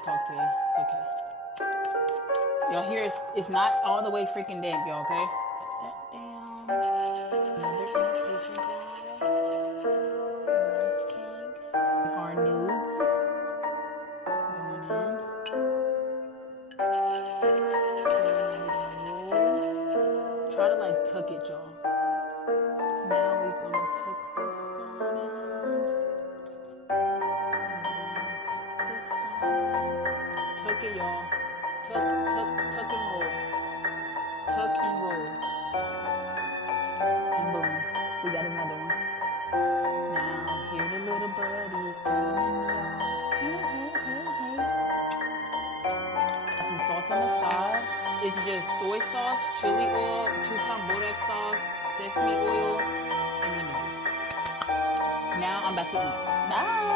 cannot talk today. It's okay. Y'all hear it's not all the way freaking damp, y'all, okay? That down. Another invitation card. Rice cakes. Our nudes. Going in. Try to like tuck it, y'all. Now we're gonna tuck this on in. Tuck it, y'all. Tuck and roll. Tuck and roll. And boom. We got another one. Now, here the little buddies coming, y'all. Hey. Got some sauce on the side. It's just soy sauce, chili oil, 2-time Bodak sauce, sesame oil, and lemon juice. Now I'm about to eat. Bye.